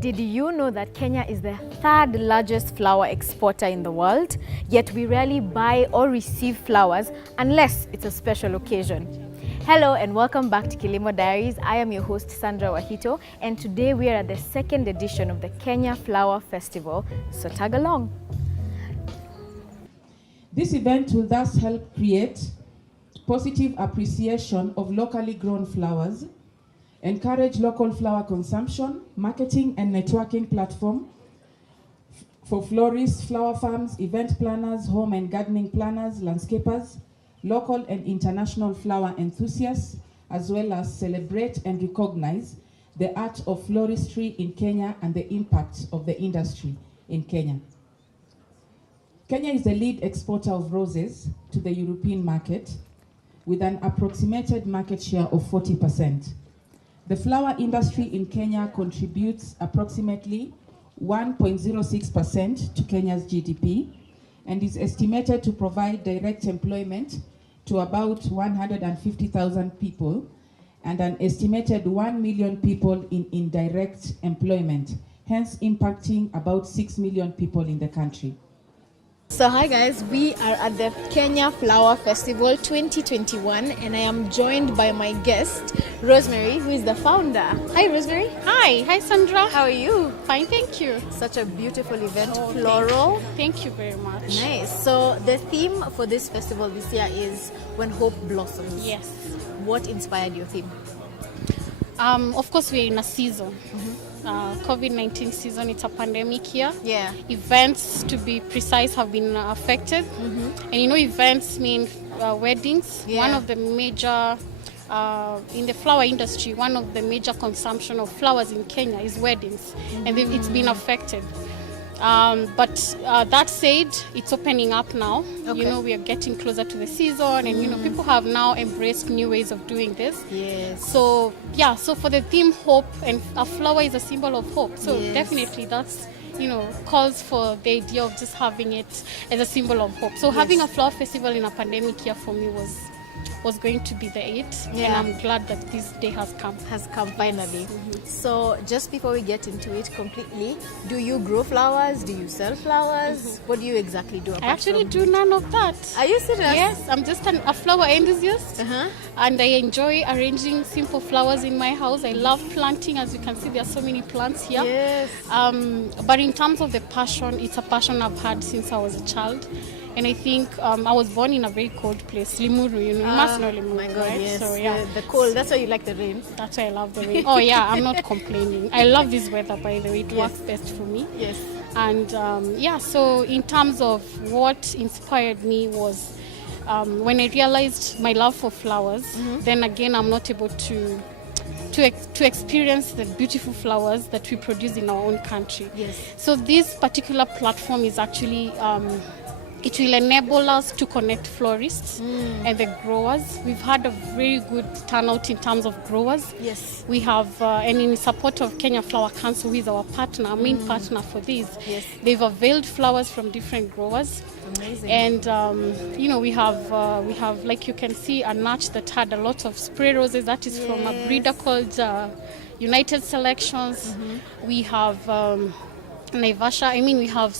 Did you know that Kenya is the third largest flower exporter in the world? Yet we rarely buy or receive flowers unless it's a special occasion. Hello and welcome back to Kilimo Diaries. I am your host Sandra Wahito, and today we are at the second edition of the Kenya Flower Festival, so tag along. This event will thus help create positive appreciation of locally grown flowers, encourage local flower consumption, marketing and networking platform for florists, flower farms, event planners, home and gardening planners, landscapers, local and international flower enthusiasts, as well as celebrate and recognize the art of floristry in Kenya and the impact of the industry in Kenya. Kenya is the lead exporter of roses to the European market with an approximated market share of 40%. The flower industry in Kenya contributes approximately 1.06% to Kenya's GDP and is estimated to provide direct employment to about 150,000 people and an estimated 1 million people in indirect employment, hence impacting about 6 million people in the country. So hi guys, we are at the Kenya Flower Festival 2021 and I am joined by my guest, Rosemary, who is the founder. Hi Rosemary. Hi Sandra. How are you? Fine, thank you. Such a beautiful event, Oh, floral. Thank you very much. Nice. So the theme for this festival this year is When Hope Blossoms. Yes. What inspired your theme? Of course, we're in a season. COVID-19 season, it's a pandemic year. Yeah. Events, to be precise, have been affected. And you know, events mean weddings. Yeah. One of the major, in the flower industry, one of the major consumption of flowers in Kenya is weddings. And it's been affected. But that said, it's opening up now. Okay. You know, we are getting closer to the season and, you know, people have now embraced new ways of doing this. Yes. So, yeah, so for the theme hope, and a flower is a symbol of hope. So Yes. definitely that's, you know, calls for the idea of just having it as a symbol of hope. So having a flower festival in a pandemic year for me was going to be the it. Yeah. And I'm glad that this day has come. Has come finally. So just before we get into it completely, do you grow flowers? Do you sell flowers? What do you exactly do? I actually do none of that. Are you serious? Yes, I'm just a flower enthusiast. And I enjoy arranging simple flowers in my house. I love planting. As you can see, there are so many plants here. Yes. But in terms of the passion, it's a passion I've had since I was a child. And I think I was born in a very cold place, Limuru, you know, you must know Limuru, my God, right? yes. So, yeah. The cold, that's why you like the rain. That's why I love the rain. Oh yeah, I'm not complaining. I love this weather, by the way. It works best for me. Yes. And yeah, so in terms of what inspired me was when I realized my love for flowers, then again, I'm not able to experience the beautiful flowers that we produce in our own country. Yes. So this particular platform is actually it will enable us to connect florists and the growers. We've had a very good turnout in terms of growers. Yes. We have, and in support of Kenya Flower Council, who is our partner, our main partner for this, Yes. they've availed flowers from different growers. Amazing. And, you know, we have, like you can see, a natch that had a lot of spray roses. That is from a breeder called United Selections. We have Naivasha. I mean, we have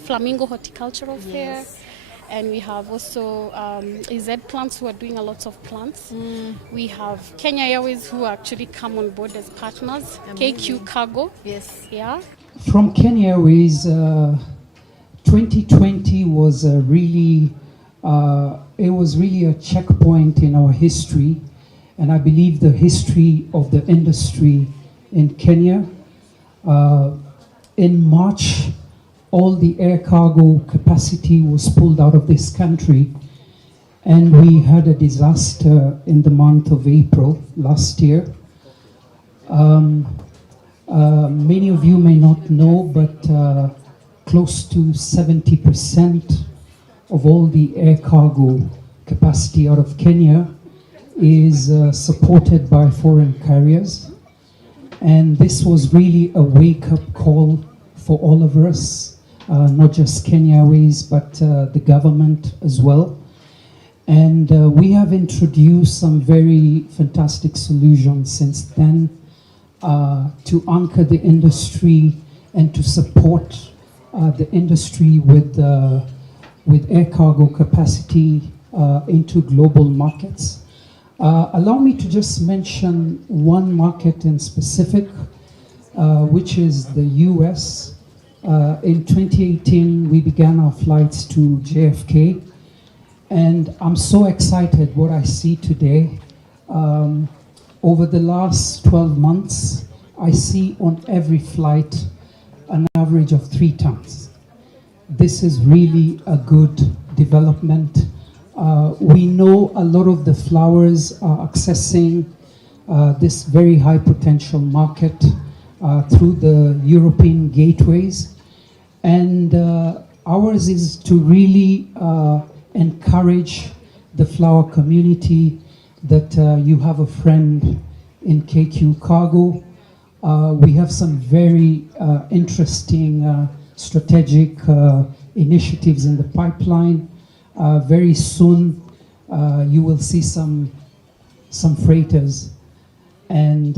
Flamingo Horticultural Fair, and we have also EZ Plants who are doing a lot of plants. We have Kenya Airways who actually come on board as partners. KQ Cargo. Yes. Yeah. From Kenya Airways, 2020 was really a checkpoint in our history, and I believe the history of the industry in Kenya. In March, all the air cargo capacity was pulled out of this country, and we had a disaster in the month of April last year. Many of you may not know, but close to 70% of all the air cargo capacity out of Kenya is supported by foreign carriers. And this was really a wake-up call for all of us, not just Kenya Airways, but the government as well. And we have introduced some very fantastic solutions since then. to anchor the industry and to support the industry with air cargo capacity into global markets. Allow me to just mention one market in specific, which is the US. In 2018, we began our flights to JFK, and I'm so excited what I see today. Over the last 12 months, I see on every flight an average of 3 tons. This is really a good development. We know a lot of the flowers are accessing this very high potential market through the European gateways, and ours is to really encourage the flower community that you have a friend in KQ Cargo. We have some very interesting strategic initiatives in the pipeline. Very soon you will see some freighters, and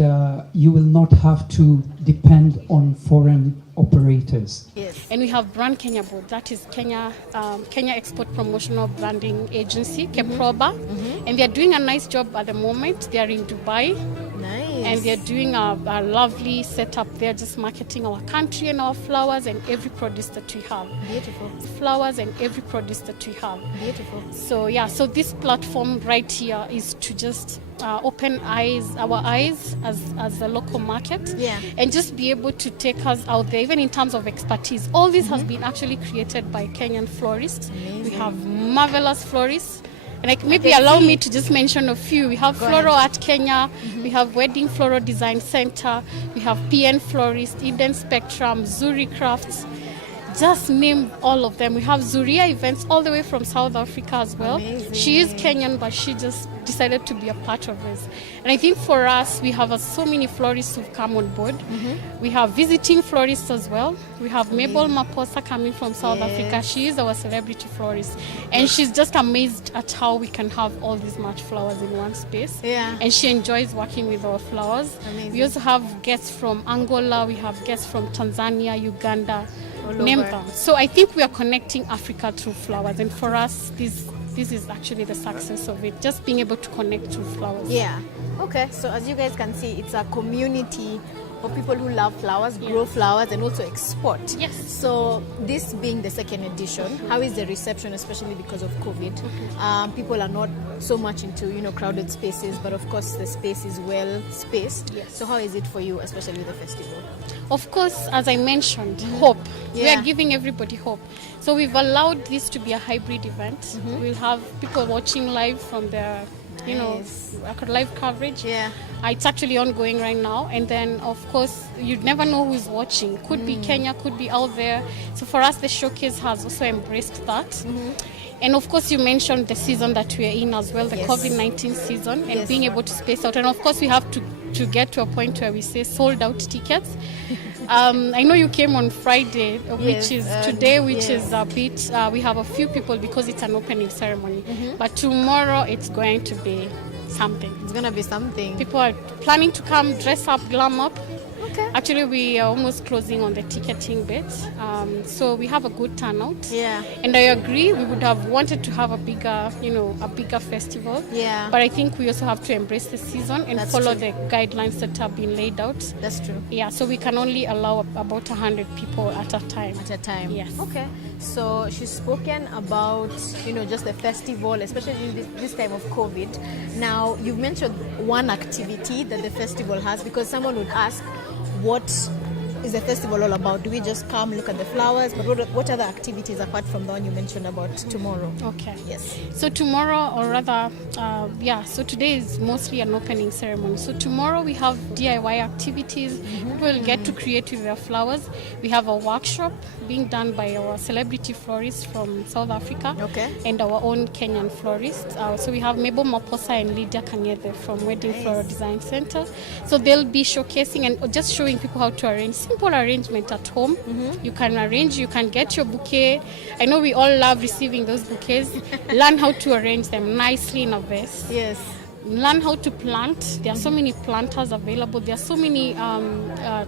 you will not have to depend on foreign operators. Yes. And we have Brand Kenya Board, that is Kenya Export Promotional Branding Agency, KEPROBA, and they're doing a nice job at the moment. They are in Dubai. Nice. And they're doing a lovely setup there, just marketing our country and our flowers and every produce that we have. Beautiful. Flowers and every produce that we have. Beautiful. So yeah, so this platform right here is to just open our eyes as a local market, Yeah. and just be able to take us out there, even in terms of expertise. All this has been actually created by Kenyan florists. Amazing. We have marvelous florists. And like maybe can allow see. me to just mention a few. We have Go Floral ahead. Art Kenya, we have Wedding Floral Design Center, we have PN Florist, Eden Spectrum, Zuri Crafts. Just name all of them. We have Zuria Events all the way from South Africa as well. Amazing. She is Kenyan, but she just decided to be a part of this. And I think for us, we have so many florists who've come on board. We have visiting florists as well. We have Mabel Maposa coming from South Yes. Africa. She is our celebrity florist. And she's just amazed at how we can have all these much flowers in one space. Yeah. And she enjoys working with our flowers. Amazing. We also have guests from Angola. We have guests from Tanzania, Uganda, All name over. them. So I think we are connecting Africa through flowers. And for us, this is actually the success of it, just being able to connect through flowers. Yeah. Okay. So as you guys can see, it's a community of people who love flowers, grow flowers, and also export. Yes. So this being the second edition, how is the reception, especially because of COVID? People are not so much into crowded spaces, but of course the space is well spaced. Yes. So how is it for you, especially the festival? Of course, as I mentioned, hope. We Yeah. are giving everybody hope. So we've allowed this to be a hybrid event. We'll have people watching live from their, Nice. live coverage. Yeah. It's actually ongoing right now. And then, of course, you'd never know who's watching. Could be Kenya, could be out there. So for us, the showcase has also embraced that. And of course, you mentioned the season that we are in as well, the Yes. COVID-19 season, and Yes. being able to space out. And of course, we have to get to a point where we say sold out tickets. I know you came on Friday, which Yes, is today, which yeah. is a bit, we have a few people because it's an opening ceremony. But tomorrow, it's going to be something. It's gonna be something. People are planning to come dress up, glam up. Okay. Actually, we are almost closing on the ticketing bit. So we have a good turnout. Yeah. And I agree, we would have wanted to have a bigger festival. Yeah. But I think we also have to embrace the season and That's follow true. the guidelines that have been laid out. That's true. Yeah, so we can only allow about 100 people at a time. At a time. Yes. Okay. So she's spoken about, just the festival, especially in this time of COVID. Now, you've mentioned one activity that the festival has, because someone would ask, what is the festival all about? Do we just come, look at the flowers? But what other activities apart from the one you mentioned about tomorrow? Okay. Yes. So tomorrow, or rather, so today is mostly an opening ceremony. So tomorrow we have DIY activities. People will get to create with their flowers. We have a workshop being done by our celebrity florists from South Africa. Okay. And our own Kenyan florists. So we have Mabel Maposa and Lydia Kanyede from Wedding Floral Design Center. So they'll be showcasing and just showing people how to arrange simple arrangement at home. You can arrange, you can get your bouquet. I know we all love receiving those bouquets. Learn how to arrange them nicely in a vase. Yes. learn how to plant. There are so many planters available. There are so many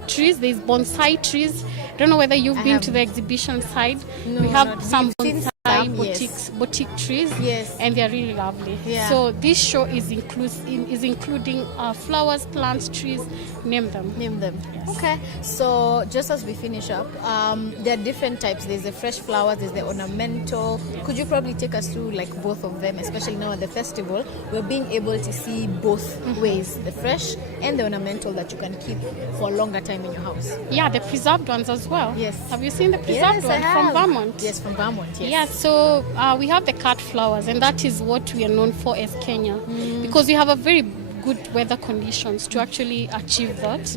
trees. There's bonsai trees. I don't know whether you've been to the exhibition side. No, we have not. some We've seen bonsai some, boutique trees, Yes. and they're really lovely. Yeah. So this show is including flowers, plants, trees. Name them. Name them. Yes. Okay. So just as we finish up, there are different types. There's the fresh flowers, there's the ornamental. Could you probably take us through like both of them, especially now at the festival? We're being able to see both ways, the fresh and the ornamental that you can keep for a longer time in your house. Yeah, the preserved ones as well. Yes. Have you seen the preserved one from Vermont? Yes, from Vermont. Yes. Yeah, so we have the cut flowers, and that is what we are known for as Kenya, because we have a very good weather conditions to actually achieve that.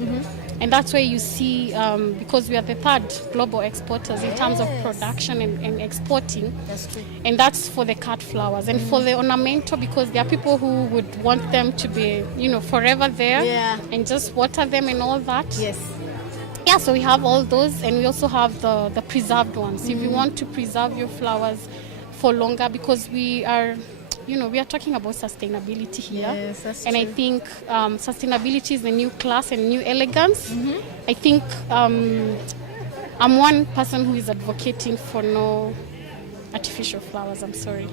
And that's where you see, because we are the third global exporters in terms of production and exporting. That's true. And that's for the cut flowers. And for the ornamental, because there are people who would want them to be, forever there, and just water them and all that. Yes. Yeah, so we have all those, and we also have the preserved ones. If you want to preserve your flowers for longer, because we are talking about sustainability here. Yes, that's and true. I think sustainability is the new class and new elegance. I think I'm one person who is advocating for no artificial flowers. I'm sorry.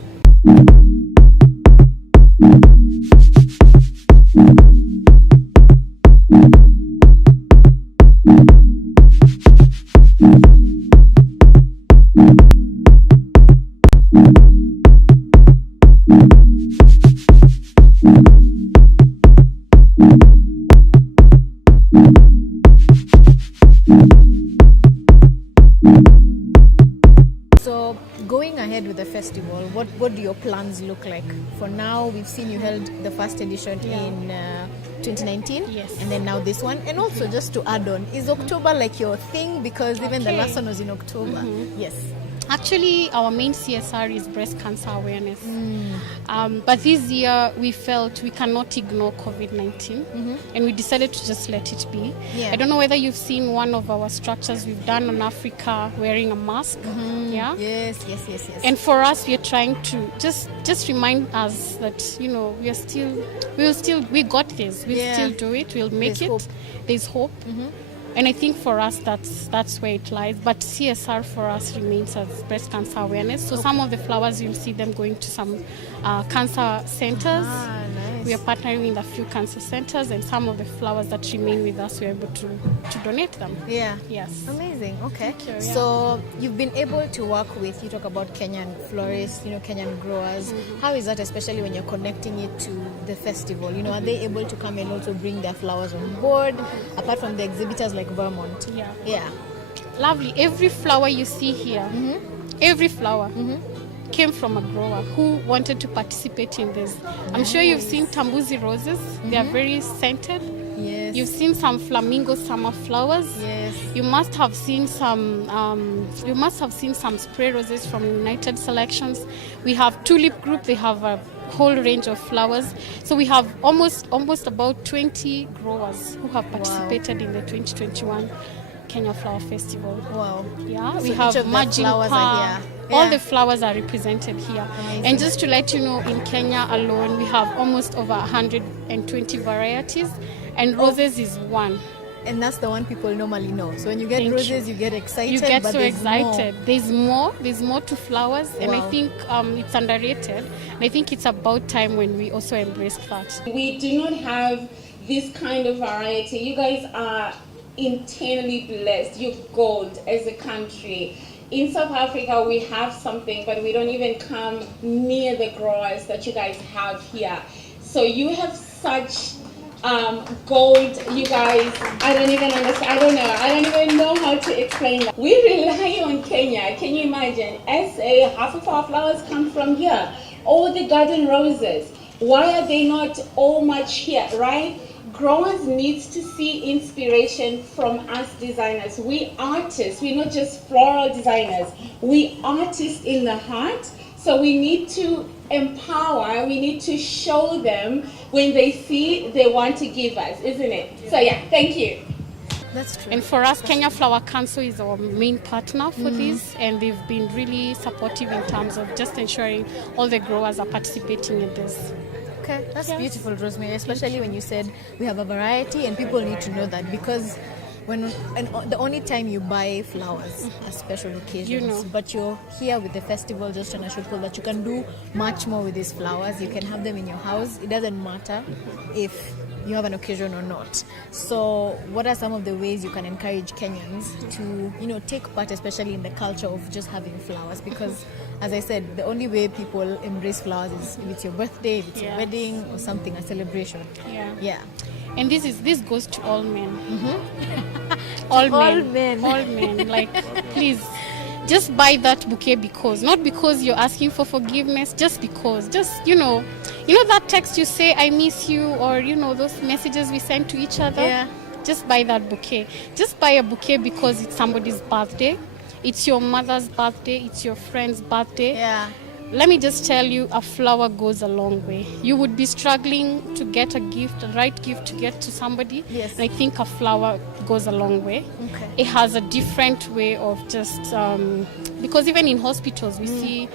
So going ahead with the festival, what do your plans look like? For now, we've seen you held the first edition in 2019, Yes. and then now this one. And also, just to add on, is October like your thing? Because even the Okay. last one was in October. Yes. Actually, our main CSR is breast cancer awareness. But this year, we felt we cannot ignore COVID-19, and we decided to just let it be. Yeah. I don't know whether you've seen one of our structures we've done on Africa wearing a mask. Yeah. Yes. And for us, we are trying to just remind us that we got this. We'll Yeah. still do it. We'll make There's it. hope. There's hope. And I think for us, that's where it lies. But CSR for us remains as breast cancer awareness. So some of the flowers, you'll see them going to some cancer centers. Ah, nice. We are partnering with a few cancer centers, and some of the flowers that remain with us, we're able to donate them. Yeah. Yes. Amazing. Okay. you, yeah. So you've been able to work with, you talk about Kenyan florists, Kenyan growers. How is that, especially when you're connecting it to the festival? Are they able to come and also bring their flowers on board, apart from the exhibitors like Vermont? Yeah. Yeah. Lovely. Every flower you see here, every flower came from a grower who wanted to participate in this. I'm sure you've seen Tambuzi roses. They are very scented. Yes. You've seen some flamingo summer flowers. Yes. You must have seen some. You must have seen some spray roses from United Selections. We have tulip group. They have a whole range of flowers. So we have almost about 20 growers who have participated in the 2021 Kenya Flower Festival. Wow. Yeah, So we each have of the magic flowers are here. All Yeah. the flowers are represented here. Amazing. And just to let you know, in Kenya alone, we have almost over 120 varieties, and roses is one. And that's the one people normally know. So when you get Thank roses, you get excited. You get but so there's excited. more. There's more to flowers, and I Wow. think it's underrated. And I think it's about time when we also embrace that. We do not have this kind of variety. You guys are internally blessed. You're gold as a country. In South Africa, we have something, but we don't even come near the growers that you guys have here. So you have such gold, you guys. I don't even understand. I don't even know how to explain that. We rely on Kenya. Can you imagine? Half of our flowers come from here. All the garden roses. Why are they not all much here, right? Growers need to see inspiration from us designers. We artists, we're not just floral designers. We artists in the heart. So we need to empower, we need to show them when they see, they want to give us, isn't it? So yeah, thank you. That's true. And for us, Kenya Flower Council is our main partner for this, and they've been really supportive in terms of just ensuring all the growers are participating in this. Okay, that's Yes. beautiful, Rosemary, especially when you said we have a variety and people need to know that, because the only time you buy flowers are special occasions, You know. but you're here with the festival just trying to show people that you can do much more with these flowers. You can have them in your house. It doesn't matter if you have an occasion or not. So what are some of the ways you can encourage Kenyans to, take part, especially in the culture of just having flowers? Because as I said, the only way people embrace flowers is if it's your birthday, if it's your Yes. wedding or something, a celebration. Yeah. And this goes to all men. all men. All men. Like, please, just buy that bouquet not because you're asking for forgiveness, just because. Just, you know that text you say, I miss you, or, those messages we send to each other. Yeah. Just buy that bouquet. Just buy a bouquet because it's somebody's birthday. It's your mother's birthday. It's your friend's birthday. Yeah. Let me just tell you, a flower goes a long way. You would be struggling to get a gift, the right gift to get to somebody. Yes. And I think a flower goes a long way. Okay. It has a different way of just, because even in hospitals we see,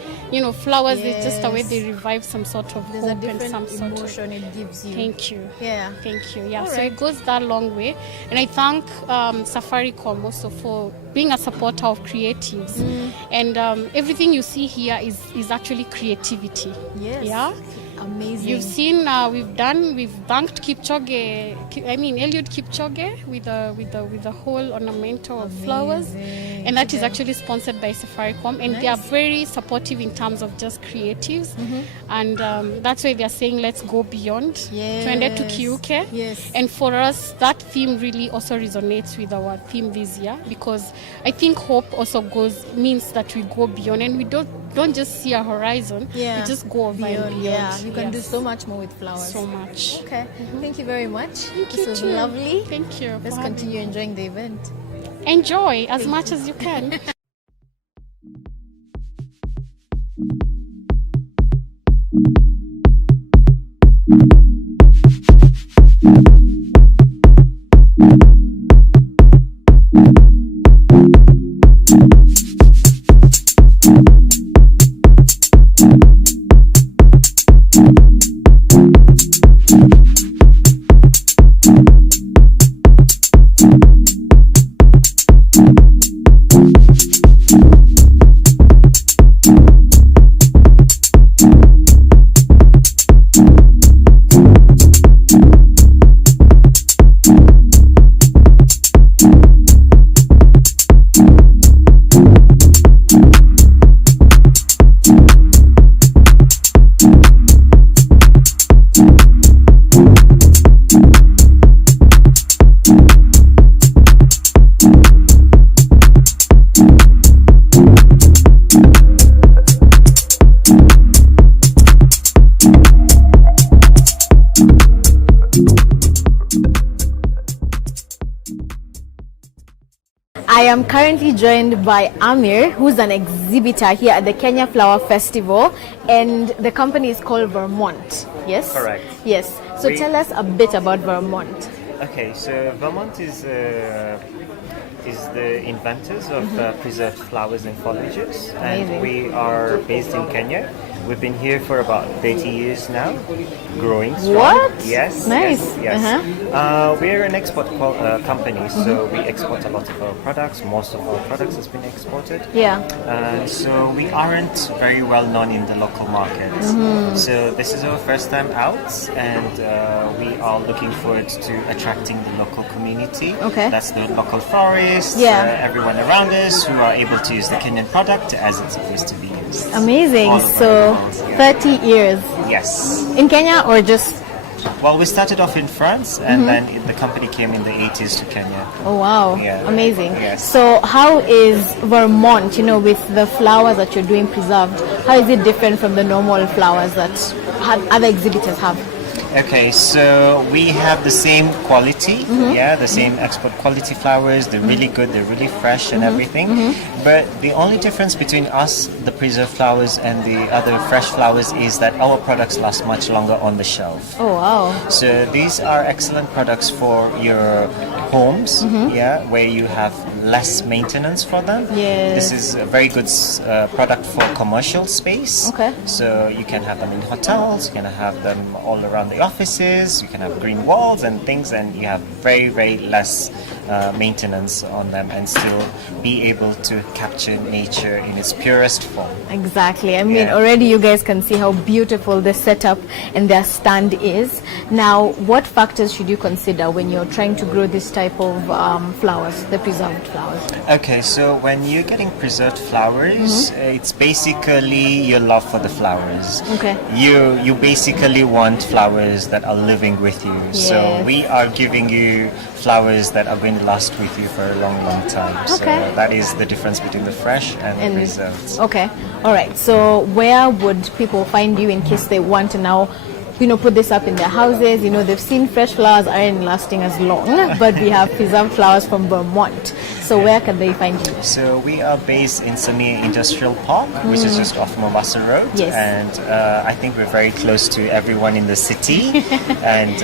flowers is just a way Yes. they revive some sort of There's a hope and some different sort of... emotion it gives you. Thank you. Yeah. Thank you. Yeah, All so right. it goes that long way. And I thank Safaricom also for being a supporter of creatives. And everything you see here is actually creativity. Yes. Yeah. Amazing. You've seen we've thanked Eliud Kipchoge with a whole ornamental of flowers, Amazing. and that is actually sponsored by Safaricom, and they are Nice. very supportive in terms of just creatives, and that's why they are saying let's go beyond, twende Yes. tukiuke. Yes. And for us, that theme really also resonates with our theme this year, because I think hope also means that we go beyond, and we don't just see a horizon. Yeah. We just go over and beyond. Yeah, you can do Yes. so much more with flowers. So much. Okay. Thank you very much. Thank This you was too. lovely. Thank you. Let's for having continue me. enjoying the event. Enjoy as much as you can. I am currently joined by Amir, who's an exhibitor here at the Kenya Flower Festival, and the company is called Vermont. Yes? Correct. Yes. So tell us a bit about Vermont. Okay, so Vermont is the inventors of preserved flowers and folages, Amazing. and we are based in Kenya. We've been here for about 30 years now, growing strong. What? Yes. Nice. Yes. yes. We're an export company, so we export a lot of our products. Most of our products has been exported. Yeah. So we aren't very well known in the local market. So this is our first time out, and we are looking forward to attracting the local community. Okay. That's the local florists, Yeah. everyone around us who are able to use the Kenyan product as it's supposed to be used. Amazing. All over So the world, yeah. 30 years Yes. in Kenya, or just... Well, we started off in France, and then the company came in the 80s to Kenya. Oh wow, Yeah. amazing. Yes. So how is Vermont, with the flowers that you're doing preserved, how is it different from the normal flowers that other exhibitors have? Okay, so we have the same quality, the same export quality flowers. They're really good, they're really fresh and everything. But the only difference between us, the preserved flowers, and the other fresh flowers is that our products last much longer on the shelf. Oh wow. So these are excellent products for your homes, yeah, where you have less maintenance for them. Yes. This is a very good product for commercial space. Okay. So you can have them in hotels, you can have them all around the offices, you can have green walls and things, and you have very, very less maintenance on them and still be able to capture nature in its purest form. Exactly. I mean, Yeah. already you guys can see how beautiful the setup and their stand is. Now, what factors should you consider when you're trying to grow this type of flowers, the preserved flowers? Okay, so when you're getting preserved flowers, it's basically your love for the flowers. Okay. You basically want flowers that are living with you. So Yes. we are giving you flowers that are going to last with you for a long, long time. Okay. So that is the difference between the fresh and the preserved. Okay. All right. So where would people find you in case they want to now, put this up in their houses? They've seen fresh flowers aren't lasting as long, but we have preserved flowers from Vermont. So where can they find you? So we are based in Semi Industrial Park, which is just off Mombasa Road. Yes. And I think we're very close to everyone in the city. And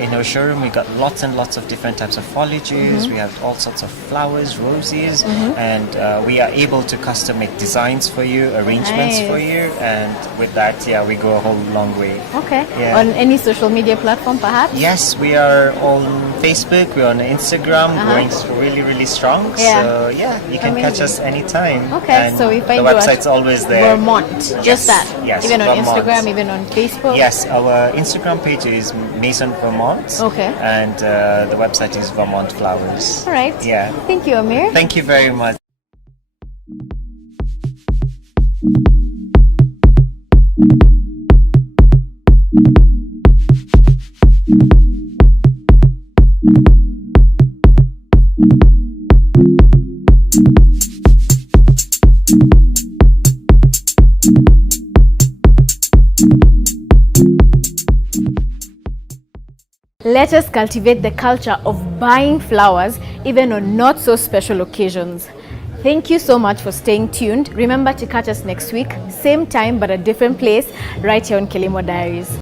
in our showroom we got lots and lots of different types of foliages. We have all sorts of flowers, roses, and we are able to custom make designs for you, arrangements Nice. for you. And with that, we go a whole long way. Okay. Yeah. On any social media platform, perhaps? Yes, we are on Facebook, we're on Instagram, going really, really strong. Yeah. So you can catch Amazing. us anytime. Okay, And so we find the you at website's always there. Vermont. Yes, Just that. yes, Even on Vermont. Instagram, even on Facebook. Yes, our Instagram page is Mason Vermont. Okay. And the website is Vermont Flowers. All right. Yeah. Thank you, Amir. Thank you very much. Let us cultivate the culture of buying flowers even on not so special occasions. Thank you so much for staying tuned. Remember to catch us next week, same time but a different place, right here on Kilimo Diaries.